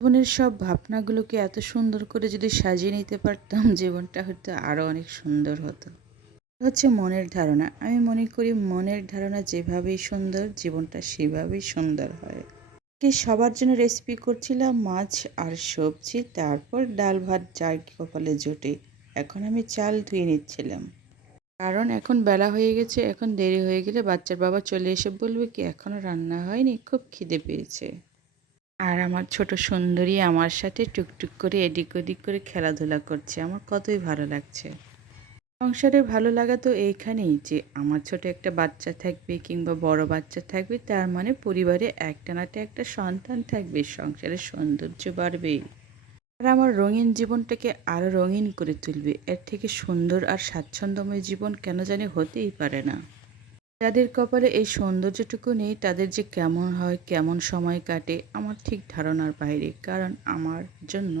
জীবনের সব ভাবনাগুলোকে এত সুন্দর করে যদি সাজিয়ে নিতে পারতাম, জীবনটা হয়তো আরও অনেক সুন্দর হতো। হচ্ছে মনের ধারণা। আমি মনে করি মনের ধারণা যেভাবেই সুন্দর, জীবনটা সেভাবেই সুন্দর হয়। সবার জন্য রেসিপি করছিলাম মাছ আর সবজি, তারপর ডাল ভাত যার কপালে জোটে। এখন আমি চাল ধুয়ে নিচ্ছিলাম, কারণ এখন বেলা হয়ে গেছে। এখন দেরি হয়ে গেলে বাচ্চার বাবা চলে এসে বলবে কি এখনো রান্না হয়নি, খুব খিদে পেয়েছে। আর আমার ছোট সুন্দরী আমার সাথে টুকটুক করে এদিক ওদিক করে খেলাধুলা করছে, আমার কতই ভালো লাগছে। সংসারে ভালো লাগা তো এইখানেই যে আমার ছোট একটা বাচ্চা থাকবে কিংবা বড় বাচ্চা থাকবে, তার মানে পরিবারে একটা না একটা সন্তান থাকবে, সংসারের সৌন্দর্য বাড়বে। আর আমার রঙিন জীবনটাকে আরও রঙিন করে তুলবে। এর থেকে সুন্দর আর স্বাচ্ছন্দ্যময় জীবন কেন জানি হতেই পারে না। যাদের কপালে এই সৌন্দর্যটুকু নেই তাদের যে কেমন হয়, কেমন সময় কাটে আমার ঠিক ধারণার বাইরে, কারণ আমার জন্য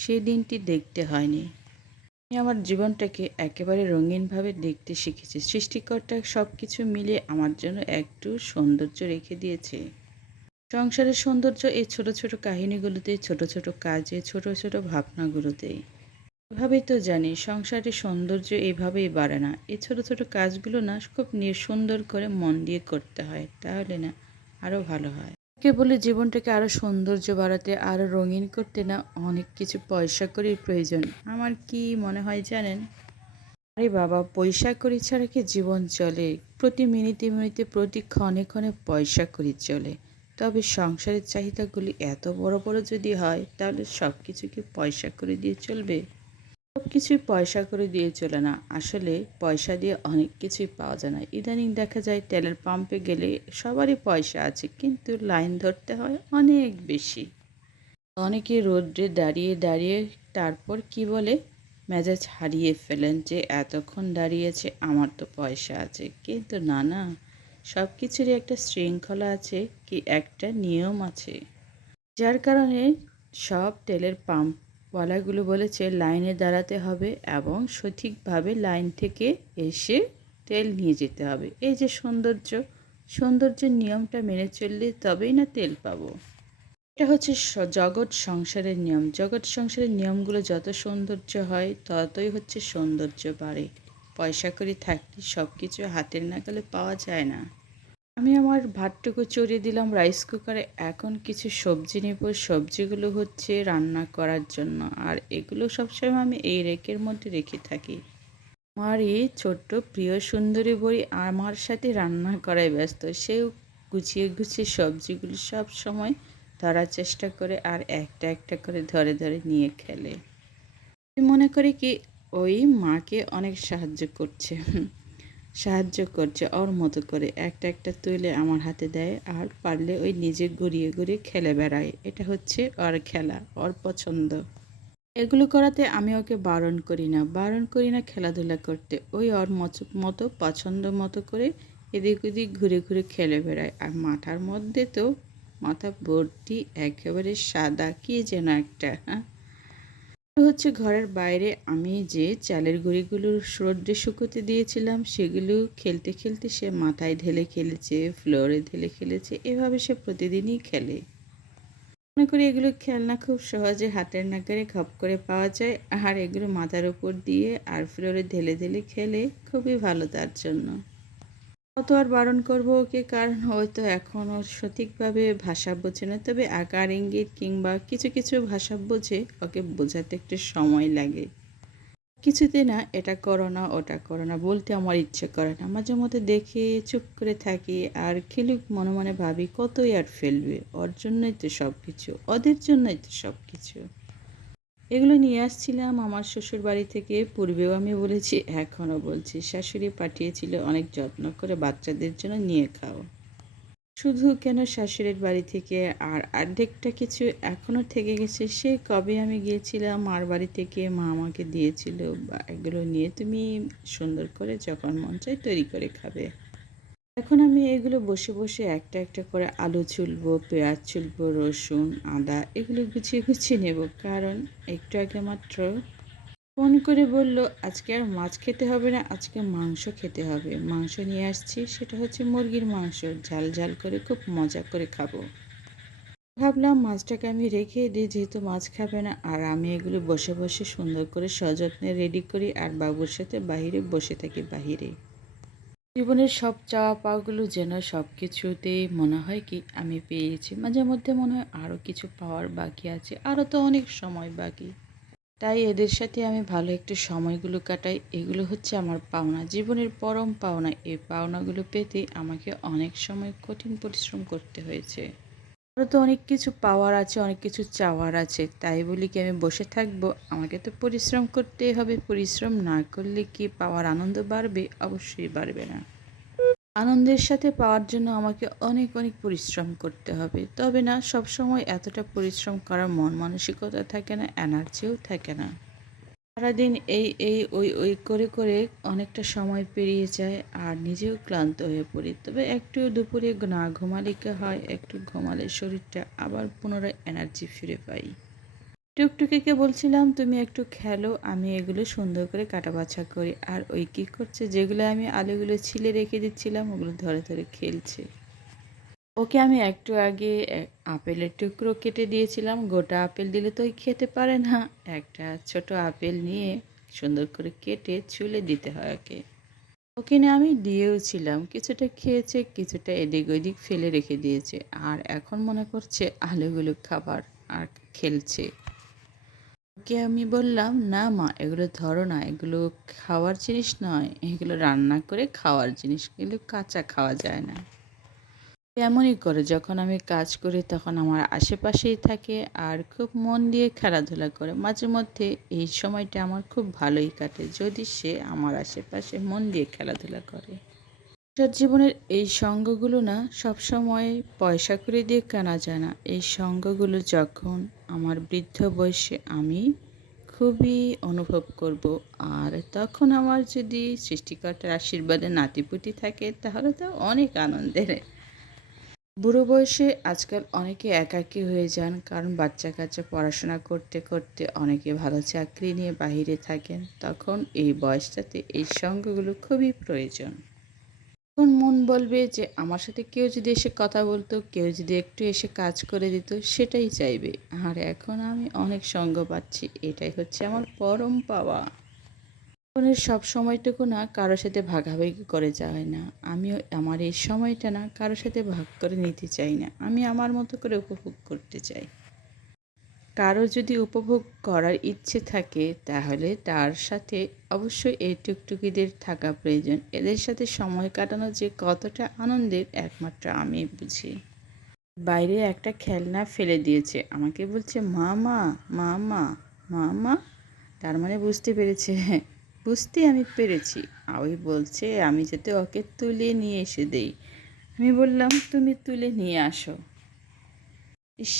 সেই দিনটি দেখতে হয়নি। আমি আমার জীবনটাকে একেবারে রঙিনভাবে দেখতে শিখেছি। সৃষ্টিকর্তা সব কিছু মিলিয়ে আমার জন্য একটু সৌন্দর্য রেখে দিয়েছে। সংসারের সৌন্দর্য এই ছোট ছোট কাহিনীগুলোতে, ছোট ছোট কাজে, ছোট ছোট ভাবনাগুলোতেই। এভাবেই তো জানি সংসারের সৌন্দর্য এইভাবেই বাড়ে না। এই ছোট ছোট কাজগুলো না খুব সুন্দর করে মন দিয়ে করতে হয়, তাহলে না আরও ভালো হয়। কে বলে জীবনটাকে আরও সৌন্দর্য বাড়াতে, আরও রঙিন করতে না অনেক কিছু পয়সা কড়ির প্রয়োজন। আমার কি মনে হয় জানেন? আরে বাবা, পয়সা কড়ি ছাড়া কি জীবন চলে? প্রতি মিনিটে মিনিটে, প্রতি ক্ষণে ক্ষণে পয়সা কড়ি চলে। তবে সংসারের চাহিদাগুলি এত বড় বড় যদি হয়, তাহলে সব কিছু কি পয়সা করে দিয়ে চলবে? সব কিছুই পয়সা করে দিয়ে চলে না। আসলে পয়সা দিয়ে অনেক কিছুই পাওয়া যায় না। ইদানিং দেখা যায় তেলের পাম্পে গেলে সবারই পয়সা আছে, কিন্তু লাইন ধরতে হয় অনেক বেশি। অনেকে রোদ্রে দাঁড়িয়ে দাঁড়িয়ে তারপর কি বলে, মেজাজ হারিয়ে ফেলেন যে এতক্ষণ দাঁড়িয়েছে, আমার তো পয়সা আছে। কিন্তু না না, সব কিছুরই একটা শৃঙ্খলা আছে, কি একটা নিয়ম আছে। যার কারণে সব তেলের পাম্পওয়ালাগুলো বলেছে লাইনে দাঁড়াতে হবে এবং সঠিকভাবে লাইন থেকে এসে তেল নিয়ে যেতে হবে। এই যে সৌন্দর্য, সৌন্দর্যের নিয়মটা মেনে চললে তবেই না তেল পাবো। এটা হচ্ছে জগৎ সংসারের নিয়ম। জগৎ সংসারের নিয়মগুলো যত সৌন্দর্য হয়, ততই হচ্ছে সৌন্দর্য বাড়ে। পয়সা কড়ি থাকলে সব কিছু হাতের নাগালে পাওয়া যায় না। আমি আমার ভাতটুকু চড়িয়ে দিলাম রাইস কুকারে। এখন কিছু সবজি নেব। সবজিগুলো হচ্ছে রান্না করার জন্য, আর এগুলো সবসময় আমি এই রেকের মধ্যে রেখে থাকি। আমার এই ছোট্ট প্রিয় সুন্দরী বই আমার সাথে রান্না করায় ব্যস্ত। সেও গুছিয়ে গুছিয়ে সবজিগুলো সব সময় ধরার চেষ্টা করে, আর একটা একটা করে ধরে ধরে নিয়ে খেলে। আমি মনে করি কি ওই মাকে অনেক সাহায্য করছে ওর মতো করে। একটা একটা তুলে আমার হাতে দেয়, আর পারলে ওই নিজে গড়িয়ে গড়িয়ে খেলে বেড়ায়। এটা হচ্ছে ওর খেলা, ওর পছন্দ। এগুলো করাতে আমি ওকে বারণ করি না খেলাধুলা করতে। ওই ওর মতো পছন্দ মতো করে এদিক ওদিক ঘুরে ঘুরে খেলে বেড়ায়। আর মাথার মধ্যে তো মাথা ভর্তি একেবারে সাদা কি যেন একটা, হ্যাঁ। হচ্ছে ঘরের বাইরে আমি যে চালের গুঁড়িগুলো রোদ্রে শুকোতে দিয়েছিলাম, সেগুলো খেলতে খেলতে সে মাথায় ঢেলে খেলেছে, ফ্লোরে ঢেলে খেলেছে। এভাবে সে প্রতিদিনই খেলে। মনে করি এগুলো খেলনা খুব সহজে হাতের নাগালে খপ করে পাওয়া যায়, আর এগুলো মাথার উপর দিয়ে আর ফ্লোরে ঢেলে ঢেলে খেলে খুবই ভালো তার জন্য। কত আর বারণ করবো ওকে, কারণ হয়তো এখনও সঠিকভাবে ভাষা বোঝে না। তবে আকার ইঙ্গিত কিংবা কিছু কিছু ভাষা বোঝে, ওকে বোঝাতে একটু সময় লাগে। কিছুতে না এটা করো না ওটা করো না বলতে আমার ইচ্ছে করে না। মাঝে মধ্যে দেখে চুপ করে থাকি, আর খেলুক মনে মনে ভাবি কতই আর ফেলবে, ওর জন্যই তো সব কিছু, ওদের জন্যই তো সব কিছু। এগুলো নিয়ে আসছিলাম আমার শ্বশুর বাড়ি থেকে। পূর্বেও আমি বলেছি, এখনও বলছি, শাশুড়ি পাঠিয়েছিল অনেক যত্ন করে বাচ্চাদের জন্য নিয়ে খাও। শুধু কেন শাশুড়ির বাড়ি থেকে, আর অর্ধেকটা কিছু এখনও থেকে গেছে। সেই কবে আমি গিয়েছিলাম মার বাড়ি থেকে, মা আমাকে দিয়েছিল বা এগুলো নিয়ে তুমি সুন্দর করে যখন মন চায় তৈরি করে খাবে। এখন আমি এগুলো বসে বসে একটা একটা করে আলু ছুলবো, পেঁয়াজ ছুলবো, রসুন, আদা এগুলো গুছিয়ে গুছিয়ে নেব। কারণ একটু আগে মাত্র ফোন করে বলল আজকে আর মাছ খেতে হবে না, আজকে মাংস খেতে হবে। মাংস নিয়ে আসছি, সেটা হচ্ছে মুরগির মাংস। ঝাল ঝাল করে খুব মজা করে খাবো। ভাবলাম মাছটাকে আমি রেখে দিই, যেহেতু মাছ খাবে না, আর আমি এগুলো বসে বসে সুন্দর করে সযত্নে রেডি করি আর বাবুর সাথে বাহিরে বসে থাকি বাহিরে। জীবনের সব চাওয়া পাওয়াগুলো যেন সব কিছুতেই মনে হয় কি আমি পেয়েছি, মাঝে মধ্যে মনে হয় আরও কিছু পাওয়ার বাকি আছে, আরও তো অনেক সময় বাকি। তাই এদের সাথে আমি ভালো একটু সময়গুলো কাটাই। এগুলো হচ্ছে আমার পাওনা, জীবনের পরম পাওনা। এই পাওনাগুলো পেতে আমাকে অনেক সময় কঠিন পরিশ্রম করতে হয়েছে। আরও তো অনেক কিছু পাওয়ার আছে, অনেক কিছু চাওয়ার আছে, তাই বলি কি আমি বসে থাকবো? আমাকে তো পরিশ্রম করতেই হবে। পরিশ্রম না করলে কি পাওয়ার আনন্দ বাড়বে? অবশ্যই বাড়বে না। আনন্দের সাথে পাওয়ার জন্য আমাকে অনেক অনেক পরিশ্রম করতে হবে, তবে না সবসময় এতটা পরিশ্রম করার মন মানসিকতা থাকে না, এনার্জিও থাকে না। সারাদিন ওই করে করে অনেকটা সময় পেরিয়ে যায় আর নিজেও ক্লান্ত হয়ে পড়ি। তবে একটু দুপুরে না ঘুমালে কি হয়, একটু ঘুমালে শরীরটা আবার পুনরায় এনার্জি ফিরে পাই। টুকটুকিকে বলছিলাম তুমি একটু খেলো, আমি এগুলো সুন্দর করে কাটা বাছা করি। আর ওই কী করছে, যেগুলো আমি আলুগুলো ছিলে রেখে দিচ্ছিলাম ওগুলো ধরে ধরে খেলছে। ওকে আমি একটু আগে আপেলের টুকরো কেটে দিয়েছিলাম। গোটা আপেল দিলে তো ওই খেতে পারে না। একটা ছোট আপেল নিয়ে সুন্দর করে কেটে ছুলে দিতে হয় ওকে। ওকে নিয়ে আমি দিয়েওছিলাম, কিছুটা খেয়েছে, কিছুটা এদিক ওদিক ফেলে রেখে দিয়েছে। আর এখন মনে করছে আলুগুলো খাবার আর খেলছে। ওকে আমি বললাম, না মা, এগুলো ধরো না, এগুলো খাওয়ার জিনিস নয়, এগুলো রান্না করে খাওয়ার জিনিস, এগুলো কাঁচা খাওয়া যায় না। এমনই করে, যখন আমি কাজ করি তখন আমার আশেপাশেই থাকে আর খুব মন দিয়ে খেলাধুলা করে। মাঝে মধ্যে এই সময়টা আমার খুব ভালোই কাটে যদি সে আমার আশেপাশে মন দিয়ে খেলাধুলা করে। তার জীবনের এই সঙ্গগুলো না সবসময় পয়সা করে দিয়ে কেনা যায় না। এই সঙ্গগুলো যখন আমার বৃদ্ধ বয়সে আমি খুবই অনুভব করব, আর তখন আমার যদি সৃষ্টিকর্তার আশীর্বাদে নাতিপুতি থাকে তাহলে তো অনেক আনন্দের। বুড়ো বয়সে আজকাল অনেকে একাকী হয়ে যান, কারণ বাচ্চা কাচ্চা পড়াশোনা করতে করতে অনেকে ভালো চাকরি নিয়ে বাহিরে থাকেন। তখন এই বয়সটাতে এই সঙ্গগুলো খুবই প্রয়োজন। তখন মন বলবে যে আমার সাথে কেউ যদি এসে কথা বলতো, কেউ যদি একটু এসে কাজ করে দিত, সেটাই চাইবে। আর এখন আমি অনেক সঙ্গ পাচ্ছি, এটাই হচ্ছে আমার পরম পাওয়া। জীবনের সব সময়টুকু না কারোর সাথে ভাগাভাগি করে যায় না। আমিও আমার এই সময়টা না কারোর সাথে ভাগ করে নিতে চাই না। আমি আমার মতো করে উপভোগ করতে চাই। কারো যদি উপভোগ করার ইচ্ছে থাকে তাহলে তার সাথে অবশ্যই এই টুকটুকিদের থাকা প্রয়োজন। এদের সাথে সময় কাটানো যে কতটা আনন্দের একমাত্র আমি বুঝি। বাইরে একটা খেলনা ফেলে দিয়েছে, আমাকে বলছে মামা, মামা, মামা। তার মানে বুঝতে পেরেছে, বুঝতে আমি পেরেছি। ওই বলছে আমি যাতে ওকে তুলে নিয়ে এসে দেই। আমি বললাম তুমি তুলে নিয়ে আসো। ইস,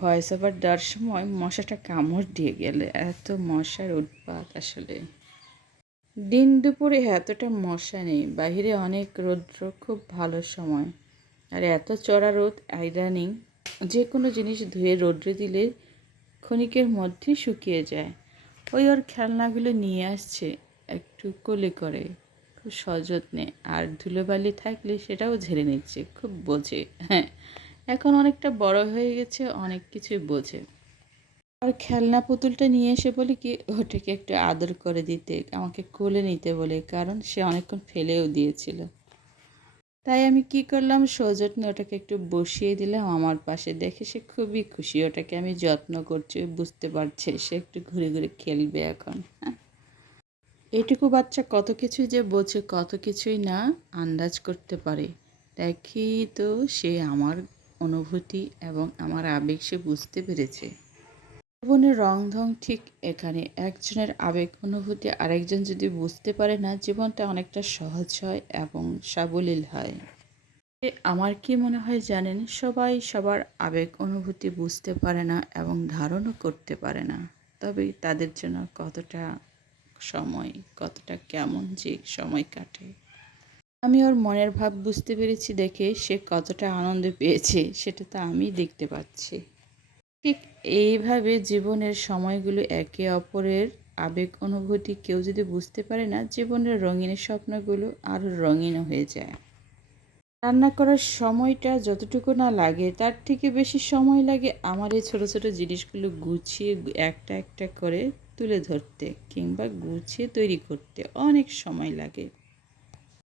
ভয়েস ওভার দেওয়ার সময় মশাটা কামড় দিয়ে গেলে, এত মশার উৎপাত আসলে। দিন দুপুরে এতটা মশা নেই, বাহিরে অনেক রৌদ্র, খুব ভালো সময়। আর এত চড়া রোদ ইদানিং, যে কোনো জিনিস ধুয়ে রৌদ্রে দিলে ক্ষণিকের মধ্যেই শুকিয়ে যায়। ওই ওর খেলনাগুলো নিয়ে আসছে একটু কোলে করে, খুব সযত্নে, আর ধুলোবালি থাকলে সেটাও ঝেড়ে নিচ্ছে, খুব বোঝে। হ্যাঁ, এখন অনেকটা বড় হয়ে গেছে, অনেক কিছুই বোঝে। আর খেলনা পুতুলটা নিয়ে এসে বলি কি ওটাকে একটু আদর করে দিতে, আমাকে কোলে নিতে বলে, কারণ সে অনেকক্ষণ ফেলেও দিয়েছিল। তাই আমি কি করলাম, সৌজন্যে ওটাকে একটু বসিয়ে দিলাম আমার পাশে। দেখে সে খুবই খুশি, ওটাকে আমি যত্ন করছি, বুঝতে পারছে সে একটু ঘুরে ঘুরে খেলবে এখন। এইটুকু বাচ্চা কত কিছুই যে বোঝে, কত কিছুই না আন্দাজ করতে পারে। দেখি তো, সে আমার অনুভূতি এবং আমার আবেগ সে বুঝতে পেরেছে। জীবনের রংধং ঠিক এখানে, একজনের আবেগ অনুভূতি আরেকজন যদি বুঝতে পারে না, জীবনটা অনেকটা সহজ হয় এবং সাবলীল হয়। আমার কি মনে হয় জানেন, সবাই সবার আবেগ অনুভূতি বুঝতে পারে না এবং ধারণও করতে পারে না। তবে তাদের জন্য কতটা সময়, কতটা কেমন যে সময় কাটে। আমি ওর মনের ভাব বুঝতে পেরেছি দেখে সে কতটা আনন্দ পেয়েছে সেটা তো আমি দেখতে পাচ্ছি। ঠিক এইভাবে জীবনের সময়গুলো একে অপরের আবেগ অনুভূতি কেউ যদি বুঝতে পারে না, জীবনের রঙিন স্বপ্নগুলো আরও রঙিন হয়ে যায়। রান্না করার সময়টা যতটুকু না লাগে তার থেকে বেশি সময় লাগে আমার এই ছোটো ছোটো জিনিসগুলো গুছিয়ে একটা একটা করে তুলে ধরতে কিংবা গুছিয়ে তৈরি করতে অনেক সময় লাগে।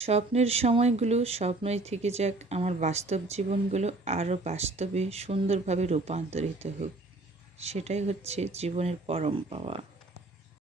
স্বপ্নের সময়গুলো স্বপ্নই থেকে যাক, আমার বাস্তব জীবনগুলো আরও বাস্তবে সুন্দরভাবে রূপান্তরিত হোক, সেটাই হচ্ছে জীবনের পরম পাওয়া।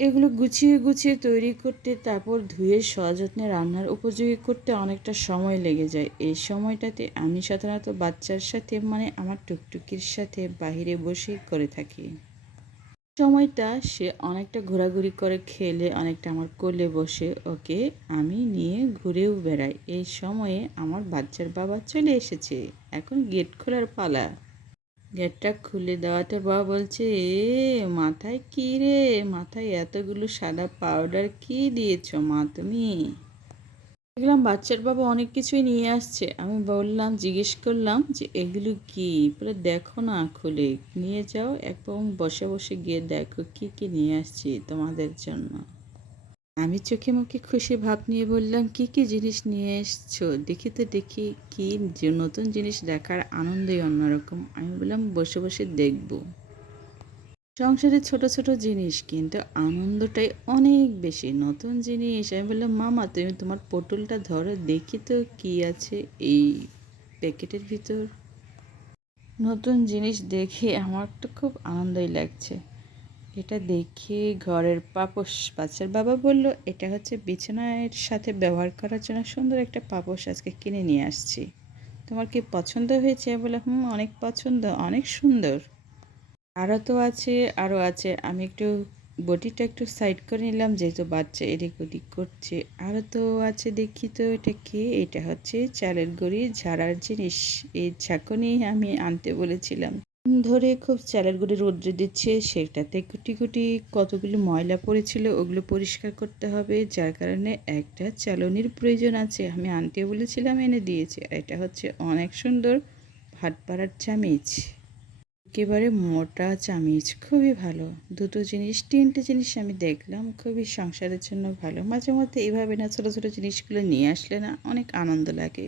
এগুলো গুছিয়ে গুছিয়ে তৈরি করতে, তারপর ধুয়ে সযত্নে রান্নার উপযোগী করতে অনেকটা সময় লেগে যায়। এই সময়টাতে আমি সাধারণত বাচ্চার সাথে মানে আমার টুকটুকির সাথে বাইরে বসে করে থাকি। সময়টা সে অনেকটা ঘোরাঘুরি করে, খেলে অনেকটা আমার কোলে বসে ওকে আমি নিয়ে ঘুরেও বেড়াই। এই সময়ে আমার বাচ্চার বাবা চলে এসেছে, এখন গেট খোলার পালা। গেটটা খুলে দেওয়াতে বাবা বলছে, মাথায় কী রে, মাথায় এতগুলো সাদা পাউডার কী দিয়েছ মা তুমি? দেখলাম বাচ্চার বাবা অনেক কিছুই নিয়ে আসছে। আমি বললাম, জিজ্ঞেস করলাম যে এগুলো কি? বলে দেখো না, খুলে নিয়ে যাও এবং বসে বসে গিয়ে দেখো কি কি নিয়ে আসছি তোমাদের জন্য। আমি চোখে মুখে খুশি ভাব নিয়ে বললাম, কি কি জিনিস নিয়ে এসছো দেখি তো দেখি। কি যে নতুন জিনিস দেখার আনন্দই অন্যরকম। আমি বললাম বসে বসে দেখব। সংসারে ছোট ছোট জিনিস কিন্তু আনন্দটাই অনেক বেশি। নতুন জিনিস, আমি বললাম মামা তুমি তোমার পটলটা ধরো দেখি তো কি আছে এই প্যাকেটের ভিতর। নতুন জিনিস দেখে আমার তো খুব আনন্দই লাগছে। এটা দেখে ঘরের পাপোশ, বাচ্চার বাবা বলল এটা হচ্ছে বিছানার সাথে ব্যবহার করার জন্য সুন্দর একটা পাপোশ আজকে কিনে নিয়ে আসছি, তোমার কি পছন্দ হয়েছে? বলে অনেক পছন্দ, অনেক সুন্দর। আরও তো আছে, আরও আছে। আমি একটু বটিটা একটু সাইড করে নিলাম যেহেতু বাচ্চা এদিক ওদিক করছে। আরও তো আছে, দেখি তো এটা কি। এটা হচ্ছে চালের গুঁড়ি ঝাড়ার জিনিস। এই ঝাঁকুনি আমি আনতে বলেছিলাম, ধরে খুব চালের গুঁড়ি রোদ্রে দিচ্ছে, সেটাতে কুটি কুটি কতগুলো ময়লা পড়েছিল, ওগুলো পরিষ্কার করতে হবে, যার কারণে একটা চালনির প্রয়োজন আছে। আমি আনতে বলেছিলাম, এনে দিয়েছে। আর এটা হচ্ছে অনেক সুন্দর ভাত বাড়ার চামিচ, একেবারে মোটা চামিচ, খুবই ভালো। দুটো জিনিস, তিনটে জিনিস আমি দেখলাম খুবই সংসারের জন্য ভালো। মাঝে মধ্যে এইভাবে না ছোটো ছোটো জিনিসগুলো নিয়ে আসলে না অনেক আনন্দ লাগে।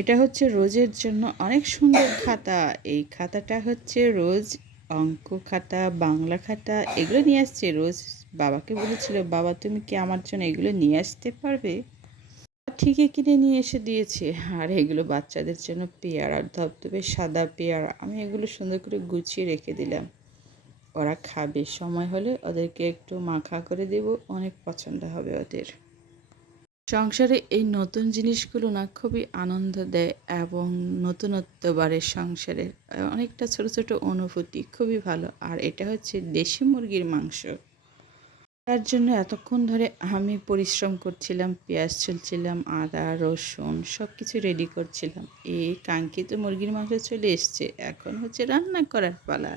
এটা হচ্ছে রোজের জন্য অনেক সুন্দর খাতা। এই খাতাটা হচ্ছে রোজ অঙ্ক খাতা, বাংলা খাতা, এগুলো নিয়ে আসছে রোজ। বাবাকে বলেছিল, বাবা তুমি কি আমার জন্য এগুলো নিয়ে আসতে পারবে? ঠিকই কিনে নিয়ে এসে দিয়েছে। আর এগুলো বাচ্চাদের জন্য পেয়ারা, ধবধবে সাদা পেয়ারা। আমি এগুলো সুন্দর করে গুছিয়ে রেখে দিলাম, ওরা খাবে, সময় হলে ওদেরকে একটু মাখা করে দেব, অনেক পছন্দ হবে ওদের। সংসারে এই নতুন জিনিসগুলো না খুবই আনন্দ দেয় এবং নতুনত্ব বাড়ে সংসারে। অনেকটা ছোট ছোট অনুভূতি, খুবই ভালো। আর এটা হচ্ছে দেশি মুরগির মাংস, তার জন্য এতক্ষণ ধরে আমি পরিশ্রম করছিলাম, পেঁয়াজ ছুলছিলাম, আদা রসুন সব কিছু রেডি করছিলাম। এই কাঙ্ক্ষিত মুরগির মাংস চলে এসছে, এখন হচ্ছে রান্না করার পালা।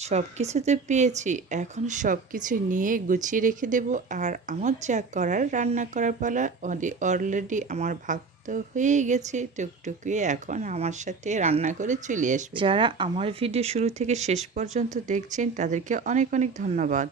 সব কিছুতে পেয়েছি, এখন সব কিছু নিয়ে গুছিয়ে রেখে দেব। আর আমার যা করার, রান্না করার পালা। অলরেডি আমার ভাত তো হয়ে গেছে, টুকটুকি এখন আমার সাথে রান্না করে চলে আসবে। যারা আমার ভিডিও শুরু থেকে শেষ পর্যন্ত দেখছেন তাদেরকে অনেক অনেক ধন্যবাদ।